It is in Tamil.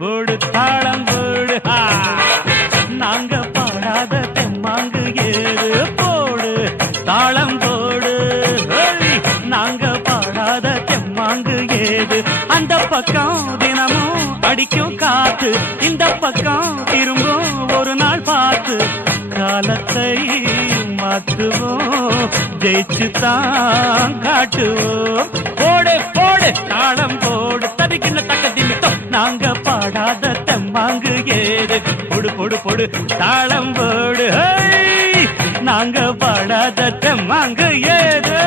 போடு தாளம் போடு நாங்க பாடாத தெம்மாங்கு ஏது போடு தாளம் போடு நாங்க பாடாத தெம்மாங்கு ஏது அந்த பக்கம் தினமும் அடிக்கும் காத்து இந்த பக்கம் திரும்பும் ஒரு நாள் பார்த்து காலத்தை மாற்றுவோம் ஜெயிச்சு தான் காட்டுவோம் போடு போடு தாளம் போடு தவிக்கின்ற தக்க திமித்தம் நாங்க பாடாத தெம்மாங்கு ஏது பொடு பொடு பொடு தாளம் போடு நாங்க பாடாத தெம்மாங்கு ஏது